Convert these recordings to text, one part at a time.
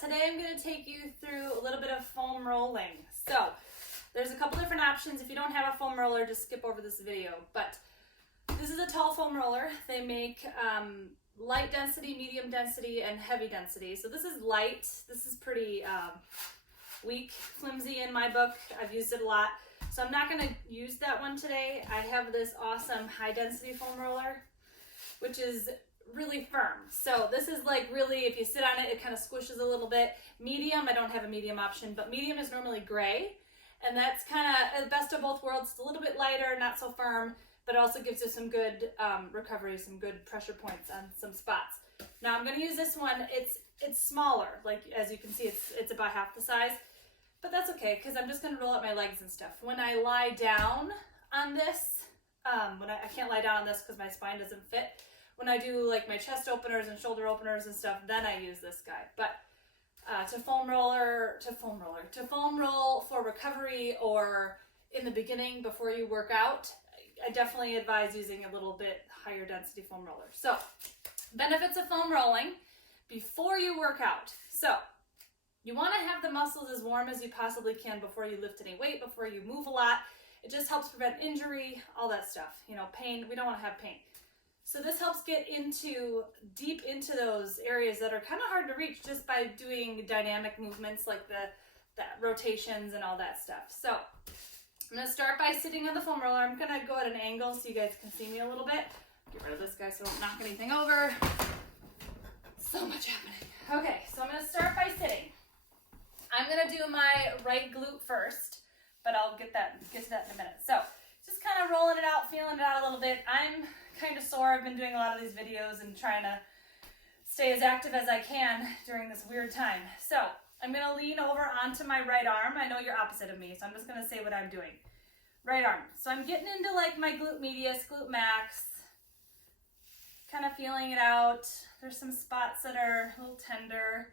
Today I'm going to take you through a little bit of foam rolling. So there's a couple different options. If you don't have a foam roller, just skip over this video. But this is a tall foam roller. They make light density, medium density, and heavy density. So this is light. This is pretty weak, flimsy in my book. I've used it a lot. So I'm not going to use that one today. I have this awesome high density foam roller, which is really firm. So this is like really, if you sit on it, it kind of squishes a little bit. Medium, I don't have a medium option, but medium is normally gray. And that's kind of the best of both worlds. It's a little bit lighter, not so firm, but it also gives you some good recovery, some good pressure points on some spots. Now I'm going to use this one. It's smaller. Like as you can see, it's about half the size, but that's okay because I'm just going to roll out my legs and stuff. When I lie down on this, I can't lie down on this because my spine doesn't fit. When I do like my chest openers and shoulder openers and stuff, then I use this guy. But to foam roll for recovery or in the beginning before you work out, I definitely advise using a little bit higher density foam roller. So benefits of foam rolling before you work out. So you want to have the muscles as warm as you possibly can before you lift any weight, before you move a lot. It just helps prevent injury, all that stuff. You know, pain, we don't want to have pain. So this helps get deep into those areas that are kind of hard to reach just by doing dynamic movements like the rotations and all that stuff. So I'm going to start by sitting on the foam roller. I'm going to go at an angle so you guys can see me a little bit. Get rid of this guy so I don't knock anything over. So much happening. Okay, so I'm going to start by sitting. I'm going to do my right glute first, but I'll get to that in a minute. So just kind of rolling it out, feeling it out a little bit. I'm kind of sore. I've been doing a lot of these videos and trying to stay as active as I can during this weird time. So I'm going to lean over onto my right arm. I know you're opposite of me, so I'm just going to say what I'm doing. Right arm. So I'm getting into like my glute medius, glute max, kind of feeling it out. There's some spots that are a little tender.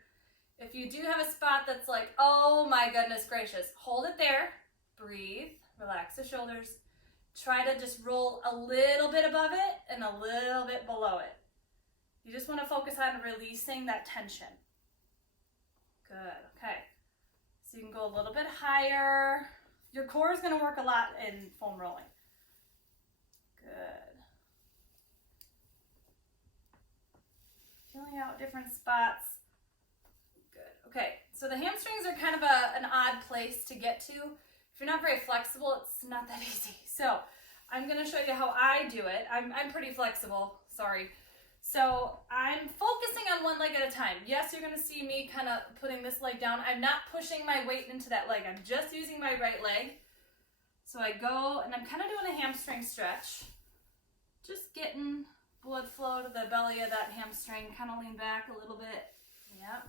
If you do have a spot that's like, oh my goodness gracious, hold it there, breathe, relax the shoulders. Try to just roll a little bit above it and a little bit below it. You just want to focus on releasing that tension. Good, okay. So you can go a little bit higher. Your core is going to work a lot in foam rolling. Good. Feeling out different spots. Good, okay. So the hamstrings are kind of an odd place to get to. If you're not very flexible, it's not that easy. So I'm going to show you how I do it. I'm pretty flexible, sorry. So I'm focusing on one leg at a time. Yes, you're going to see me kind of putting this leg down. I'm not pushing my weight into that leg. I'm just using my right leg. So I go and I'm kind of doing a hamstring stretch. Just getting blood flow to the belly of that hamstring. Kind of lean back a little bit. Yep.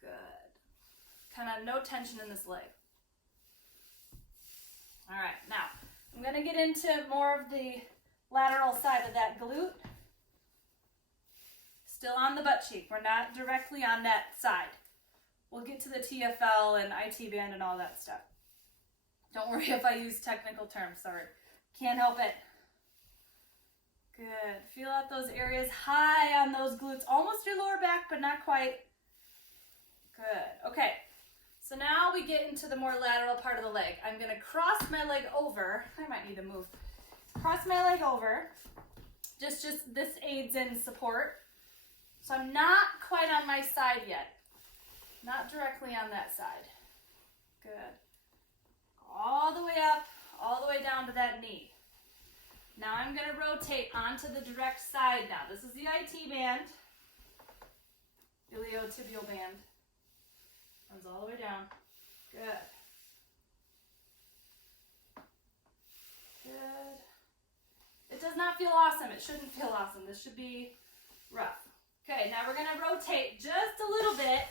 Good. Kind of no tension in this leg. All right, now I'm going to get into more of the lateral side of that glute. Still on the butt cheek. We're not directly on that side. We'll get to the TFL and IT band and all that stuff. Don't worry if I use technical terms, sorry. Can't help it. Good. Feel out those areas high on those glutes. Almost your lower back, but not quite. Good. Okay. So now we get into the more lateral part of the leg. I'm going to cross my leg over. I might need to move. Cross my leg over. Just this aids in support. So I'm not quite on my side yet. Not directly on that side. Good. All the way up, all the way down to that knee. Now I'm going to rotate onto the direct side now. This is the IT band. Iliotibial band. Runs all the way down. Good. Good. It does not feel awesome. It shouldn't feel awesome. This should be rough. Okay, now we're going to rotate just a little bit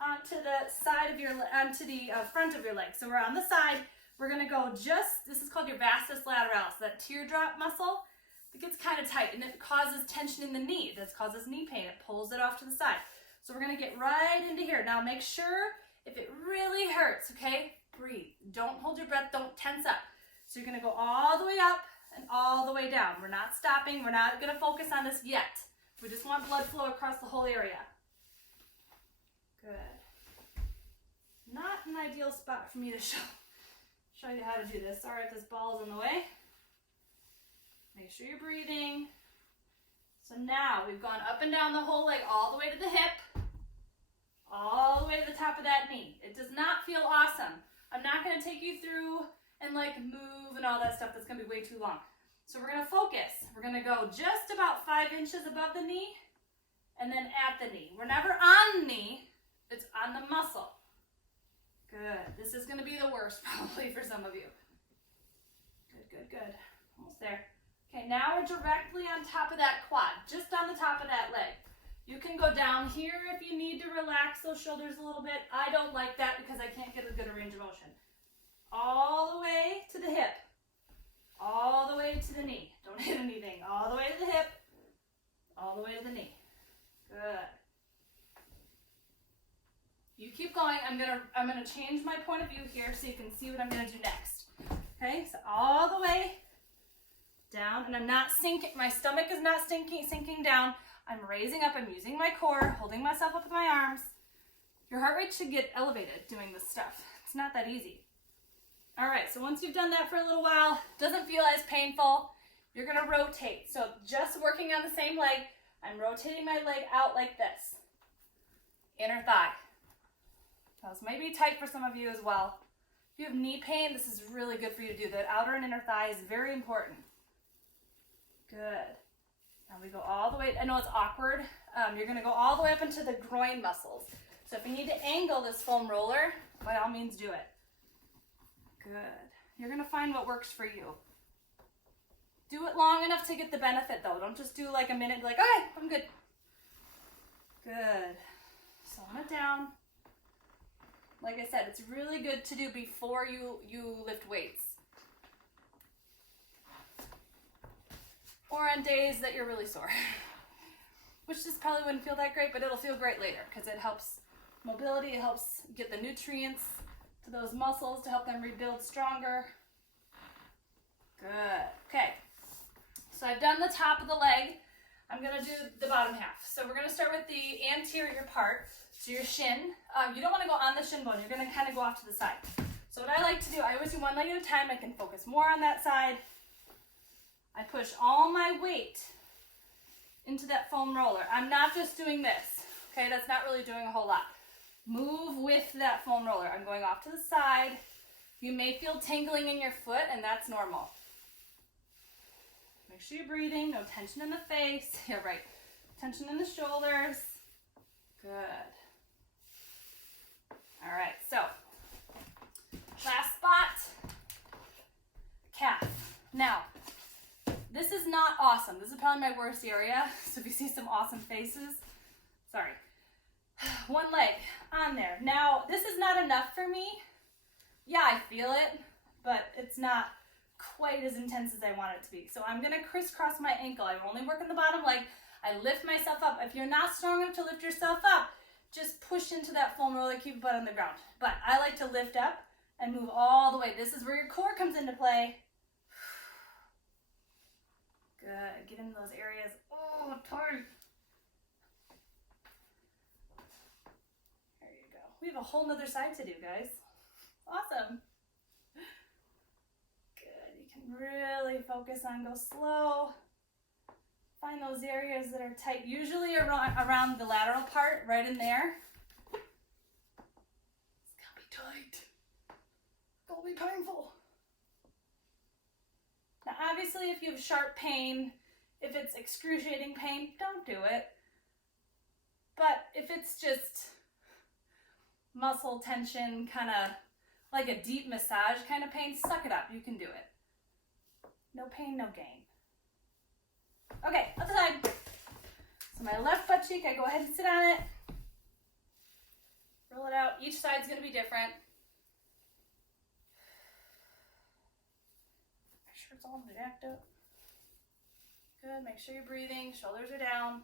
onto the side of onto the front of your leg. So we're on the side. We're going to go this is called your vastus lateralis, that teardrop muscle that gets kind of tight and it causes tension in the knee. This causes knee pain. It pulls it off to the side. So we're going to get right into here. Now make sure if it really hurts, okay, breathe. Don't hold your breath. Don't tense up. So you're going to go all the way up and all the way down. We're not stopping. We're not going to focus on this yet. We just want blood flow across the whole area. Good. Not an ideal spot for me to show you how to do this. Sorry if this ball is in the way. Make sure you're breathing. So now we've gone up and down the whole leg all the way to the hip, all the way to the top of that knee. It does not feel awesome. I'm not going to take you through and like move and all that stuff. That's going to be way too long. So we're going to focus. We're going to go just about 5 inches above the knee and then at the knee. We're never on the knee. It's on the muscle. Good. This is going to be the worst probably for some of you. Good, good, good. Almost there. Okay, now we're directly on top of that quad, just on the top of that leg. You can go down here if you need to relax those shoulders a little bit. I don't like that because I can't get a good range of motion. All the way to the hip. All the way to the knee. Don't hit anything. All the way to the hip. All the way to the knee. Good. You keep going. I'm gonna change my point of view here so you can see what I'm gonna do next. Okay, so all the way down, and I'm not sinking, my stomach is not sinking down. I'm raising up, I'm using my core, holding myself up with my arms. Your heart rate should get elevated doing this stuff. It's not that easy. All right, so once you've done that for a little while, doesn't feel as painful, you're gonna rotate. So just working on the same leg, I'm rotating my leg out like this. Inner thigh. Now, this might be tight for some of you as well. If you have knee pain, this is really good for you to do. The outer and inner thigh is very important. Good. Now we go all the way, I know it's awkward. You're gonna go all the way up into the groin muscles. So if you need to angle this foam roller, by all means do it. Good. You're gonna find what works for you. Do it long enough to get the benefit though. Don't just do like a minute, like, okay, I'm good. Good. Slowing it down. Like I said, it's really good to do before you lift weights. Or on days that you're really sore, which just probably wouldn't feel that great, but it'll feel great later because it helps mobility, it helps get the nutrients to those muscles to help them rebuild stronger. Good. Okay, so I've done the top of the leg. I'm gonna do the bottom half. So we're gonna start with the anterior part, so your shin. You don't wanna go on the shin bone, you're gonna kind of go off to the side. So what I like to do, I always do one leg at a time. I can focus more on that side. I push all my weight into that foam roller. I'm not just doing this, okay? That's not really doing a whole lot. Move with that foam roller. I'm going off to the side. You may feel tingling in your foot, and that's normal. Make sure you're breathing, no tension in the face. Yeah, right. Tension in the shoulders. Good. All right, so last spot, calf. Now, this is not awesome. This is probably my worst area. So if you see some awesome faces, sorry. One leg on there. Now, this is not enough for me. Yeah, I feel it, but it's not quite as intense as I want it to be. So I'm gonna crisscross my ankle. I'm only working the bottom leg. I lift myself up. If you're not strong enough to lift yourself up, just push into that foam roller, keep your butt on the ground. But I like to lift up and move all the way. This is where your core comes into play. Good. Get into those areas. Oh, tight. There you go. We have a whole nother side to do, guys. Awesome. Good. You can really focus on, go slow. Find those areas that are tight, usually around the lateral part, right in there. It's gonna be tight. It's gonna be painful. Now, obviously, if you have sharp pain, if it's excruciating pain, don't do it. But if it's just muscle tension, kind of like a deep massage kind of pain, suck it up. You can do it. No pain, no gain. Okay, other side. So my left butt cheek, I go ahead and sit on it. Roll it out. Each side's going to be different. Make sure it's all jacked up. Good. Make sure you're breathing. Shoulders are down.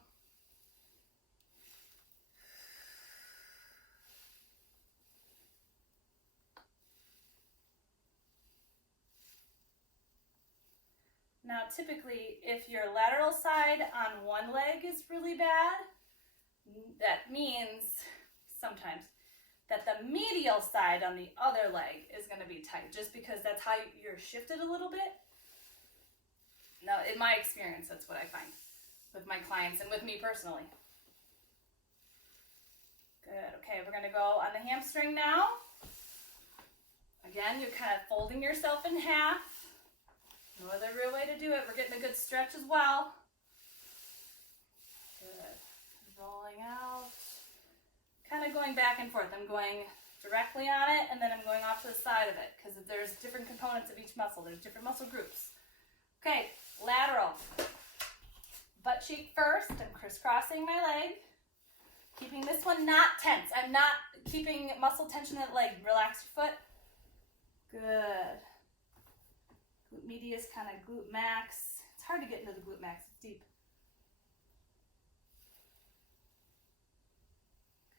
Now, typically, if your lateral side on one leg is really bad, that means sometimes that the medial side on the other leg is going to be tight, just because that's how you're shifted a little bit. Now, in my experience, that's what I find with my clients and with me personally. Good. Okay, we're going to go on the hamstring now. Again, you're kind of folding yourself in half. No other real way to do it. We're getting a good stretch as well. Good. Rolling out. Kind of going back and forth. I'm going directly on it, and then I'm going off to the side of it, because there's different components of each muscle. There's different muscle groups. Okay, lateral. Butt cheek first. I'm crisscrossing my leg. Keeping this one not tense. I'm not keeping muscle tension in the leg. Relax your foot. Good. Glute medius, kind of glute max. It's hard to get into the glute max. It's deep.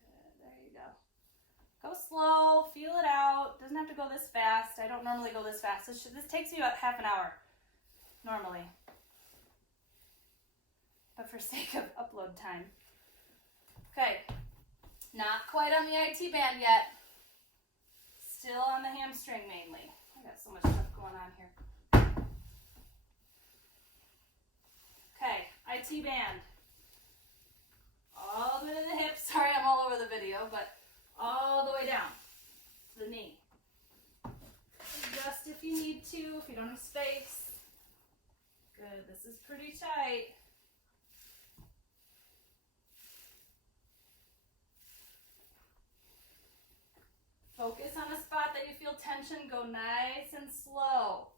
Good. There you go. Go slow. Feel it out. Doesn't have to go this fast. I don't normally go this fast. This takes me about half an hour normally. But for sake of upload time. Okay, not quite on the IT band yet. Still on the hamstring mainly. I got so much stuff going on here. Okay, IT band. All the way to the hips. Sorry, I'm all over the video, but all the way down to the knee. Adjust if you need to, if you don't have space. Good, this is pretty tight. Focus on a spot that you feel tension. Go nice and slow.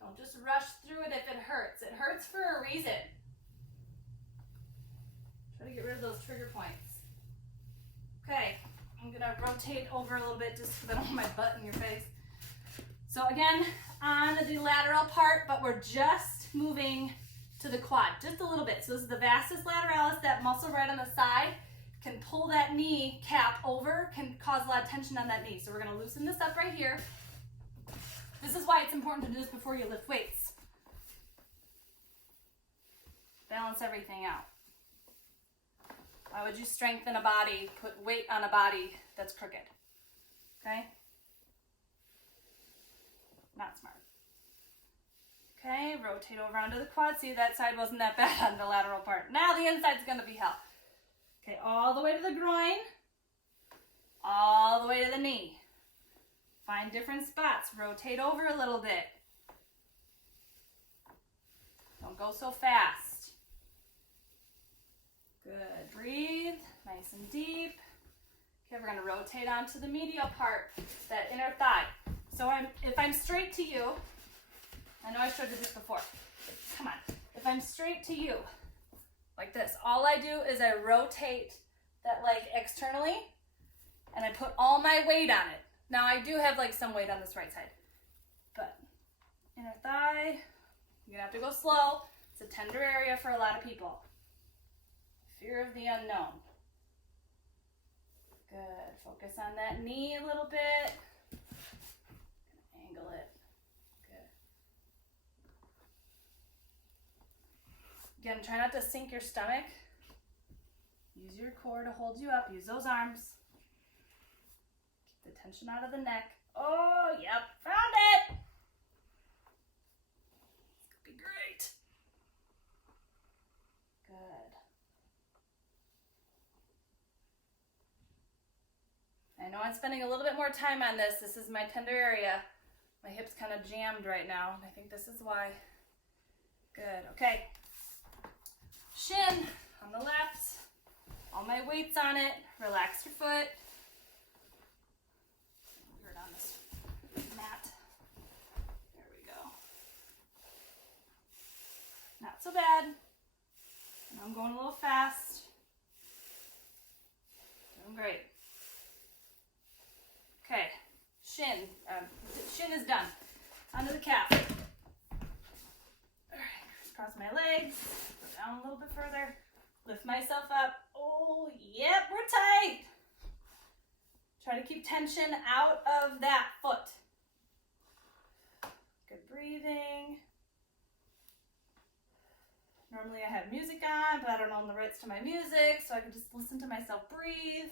Don't just rush through it if it hurts. It hurts for a reason. Try to get rid of those trigger points. Okay, I'm going to rotate over a little bit just because I don't want my butt in your face. So again, on the lateral part, but we're just moving to the quad, just a little bit. So this is the vastus lateralis, that muscle right on the side. Can pull that knee cap over, can cause a lot of tension on that knee. So we're going to loosen this up right here. This is why it's important to do this before you lift weights. Balance everything out. Why would you strengthen a body, put weight on a body that's crooked? Okay? Not smart. Okay, rotate over onto the quad. See, that side wasn't that bad on the lateral part. Now the inside's going to be hell. Okay, all the way to the groin, all the way to the knee. Find different spots. Rotate over a little bit. Don't go so fast. Good. Breathe. Nice and deep. Okay, we're going to rotate onto the medial part, that inner thigh. So if I'm straight to you, I know I showed you this before. Come on. If I'm straight to you, like this, all I do is I rotate that leg externally, and I put all my weight on it. Now I do have like some weight on this right side, but inner thigh, you're gonna have to go slow. It's a tender area for a lot of people. Fear of the unknown. Good, focus on that knee a little bit. Angle it, good. Again, try not to sink your stomach. Use your core to hold you up. Use those arms. Keep the tension out of the neck. Oh, yep, found it. This could be great. Good. I know I'm spending a little bit more time on this. This is my tender area. My hip's kind of jammed right now, and I think this is why. Good, okay. Shin on the left. All my weight's on it. Relax your foot. Put it on this mat. There we go. Not so bad. And I'm going a little fast. Doing great. Okay, shin. Shin is done. Onto the calf. All right, cross my legs. Go down a little bit further. Lift myself up. Oh, yep, we're tight. Try to keep tension out of that foot. Good breathing. Normally I have music on, but I don't own the rights to my music, so I can just listen to myself breathe.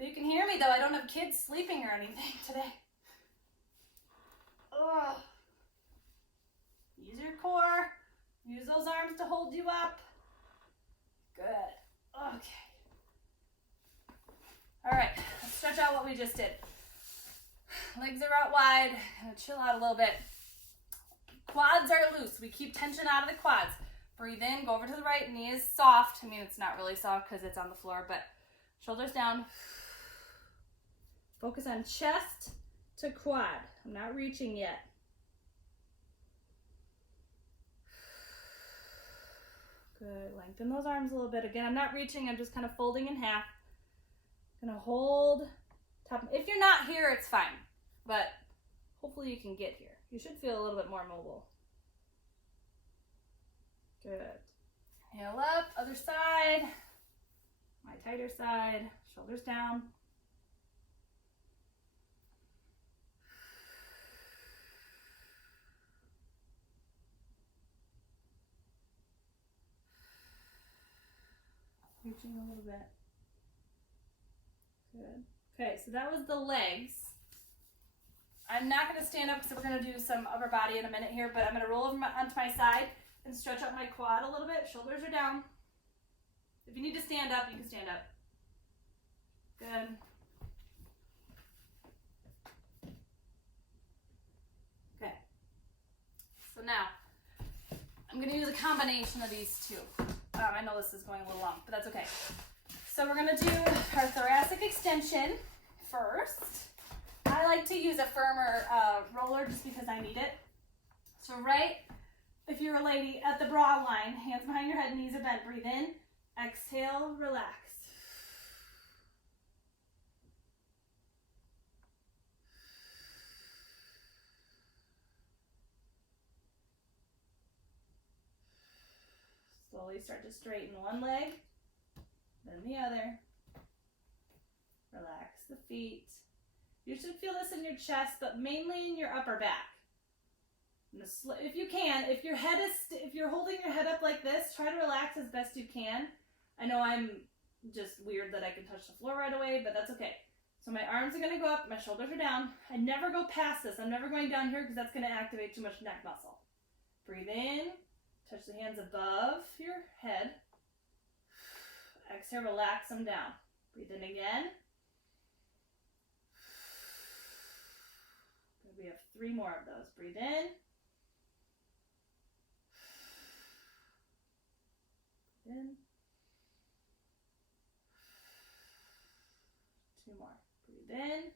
But you can hear me though, I don't have kids sleeping or anything today. Ugh. Use your core. Use those arms to hold you up. Good. Okay. All right, let's stretch out what we just did. Legs are out wide. Gonna chill out a little bit. Quads are loose. We keep tension out of the quads. Breathe in, go over to the right, knee is soft. I mean, it's not really soft because it's on the floor, but shoulders down. Focus on chest to quad. I'm not reaching yet. Good, lengthen those arms a little bit. Again, I'm not reaching, I'm just kind of folding in half. Gonna hold top. If you're not here, it's fine, but hopefully you can get here. You should feel a little bit more mobile. Good. Inhale up, other side. My tighter side, shoulders down. Reaching a little bit. Good. Okay, so that was the legs. I'm not going to stand up because we're going to do some upper body in a minute here, but I'm going to roll over onto my side and stretch out my quad a little bit. Shoulders are down. If you need to stand up, you can stand up. Good. Okay. So now, I'm going to use a combination of these two. I know this is going a little long, but that's okay. So we're going to do our thoracic extension first. I like to use a firmer roller just because I need it. So right, if you're a lady, at the broad line, hands behind your head, knees are bent. Breathe in, exhale, relax. Slowly start to straighten one leg, then the other. Relax the feet. You should feel this in your chest, but mainly in your upper back. If you can, if you're holding your head up like this, try to relax as best you can. I know I'm just weird that I can touch the floor right away, but that's okay. So my arms are going to go up, my shoulders are down. I never go past this. I'm never going down here because that's going to activate too much neck muscle. Breathe in, touch the hands above your head. Exhale, relax them down. Breathe in again. We have 3 more of those. Breathe in. Breathe in. 2 more. Breathe in.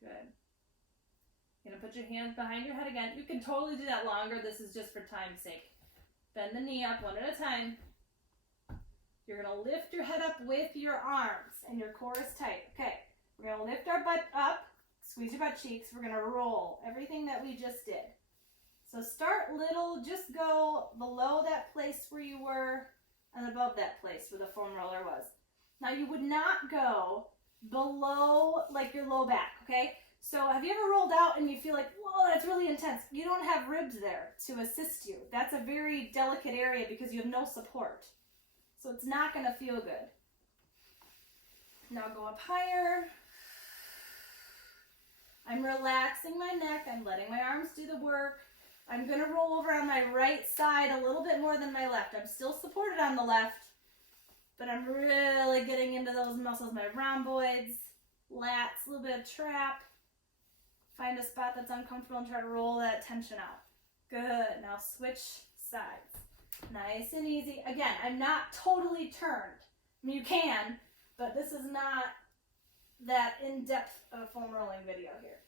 Good. You're gonna put your hands behind your head again. You can totally do that longer. This is just for time's sake. Bend the knee up one at a time. You're gonna lift your head up with your arms and your core is tight. Okay, we're gonna lift our butt up, squeeze your butt cheeks. We're gonna roll everything that we just did. So start little, just go below that place where you were and above that place where the foam roller was. Now you would not go below like your low back, okay? So have you ever rolled out and you feel like, whoa, that's really intense? You don't have ribs there to assist you. That's a very delicate area because you have no support. So it's not gonna feel good. Now go up higher. I'm relaxing my neck. I'm letting my arms do the work. I'm gonna roll over on my right side a little bit more than my left. I'm still supported on the left, but I'm really getting into those muscles, my rhomboids, lats, a little bit of trap. Find a spot that's uncomfortable and try to roll that tension out. Good, now switch sides. Nice and easy. Again, I'm not totally turned. I mean, you can, but this is not that in-depth foam rolling video here.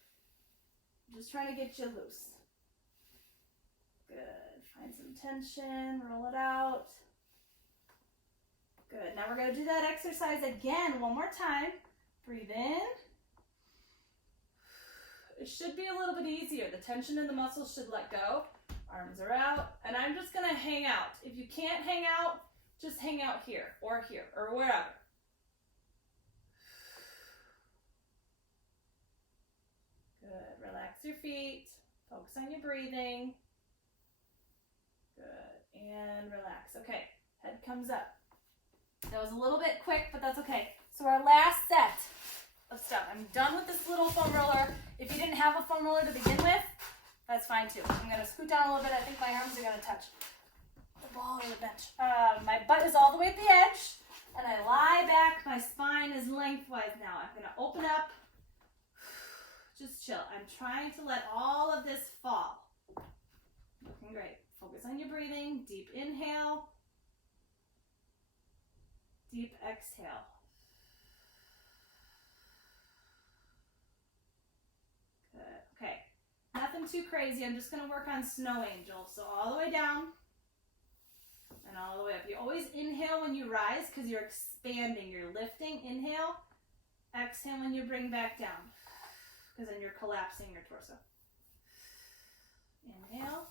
I'm just trying to get you loose. Good, find some tension, roll it out. Good, now we're gonna do that exercise again one more time. Breathe in. It should be a little bit easier. The tension in the muscles should let go. Arms are out, and I'm just gonna hang out. If you can't hang out, just hang out here, or wherever. Good, relax your feet, focus on your breathing. Good, and relax. Okay, head comes up. That was a little bit quick, but that's okay. So our last set of stuff. I'm done with this little foam roller. If you didn't have a foam roller to begin with, that's fine too. I'm gonna scoot down a little bit. I think my arms are gonna touch the ball or the bench. My butt is all the way at the edge, and I lie back. My spine is lengthwise now. I'm gonna open up. Just chill. I'm trying to let all of this fall. Looking great. Focus on your breathing. Deep inhale. Deep exhale. Good. Okay. Nothing too crazy. I'm just going to work on snow angel. So all the way down and all the way up. You always inhale when you rise because you're expanding. You're lifting. Inhale. Exhale when you bring back down because then you're collapsing your torso. Inhale.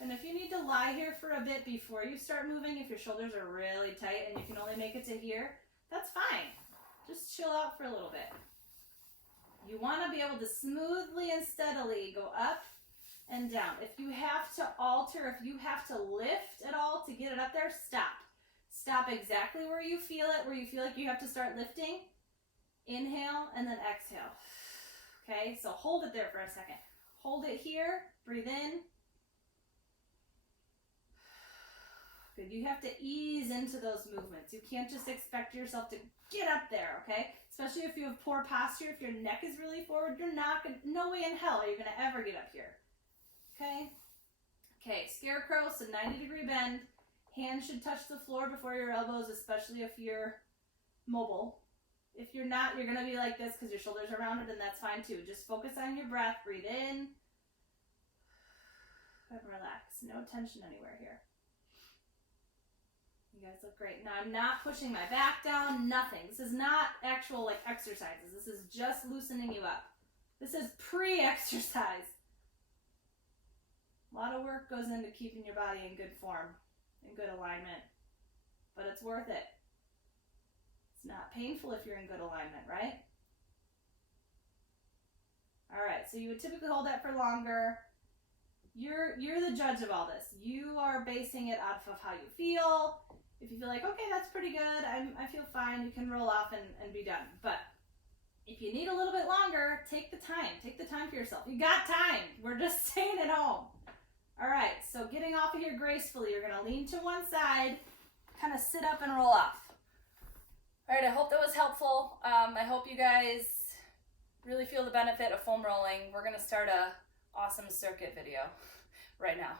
And if you need to lie here for a bit before you start moving, if your shoulders are really tight and you can only make it to here, that's fine. Just chill out for a little bit. You want to be able to smoothly and steadily go up and down. If you have to alter, if you have to lift at all to get it up there, stop. Stop exactly where you feel it, where you feel like you have to start lifting. Inhale and then exhale. Okay, so hold it there for a second. Hold it here, breathe in. Good. You have to ease into those movements. You can't just expect yourself to get up there, okay? Especially if you have poor posture, if your neck is really forward, you're not gonna, no way in hell are you gonna ever get up here, okay? Okay, scarecrow, so 90-degree bend. Hands should touch the floor before your elbows, especially if you're mobile. If you're not, you're gonna be like this because your shoulders are rounded, and that's fine too. Just focus on your breath, breathe in, and relax. No tension anywhere here. You guys look great. Now I'm not pushing my back down, nothing. This is not actual like exercises. This is just loosening you up. This is pre-exercise. A lot of work goes into keeping your body in good form, in good alignment, but it's worth it. It's not painful if you're in good alignment, right? All right, so you would typically hold that for longer. You're the judge of all this. You are basing it off of how you feel. If you feel like, okay, that's pretty good, I feel fine, you can roll off and be done. But if you need a little bit longer, take the time. Take the time for yourself. You got time. We're just staying at home. All right, so getting off of here gracefully, you're going to lean to one side, kind of sit up and roll off. All right, I hope that was helpful. I hope you guys really feel the benefit of foam rolling. We're going to start a awesome circuit video right now.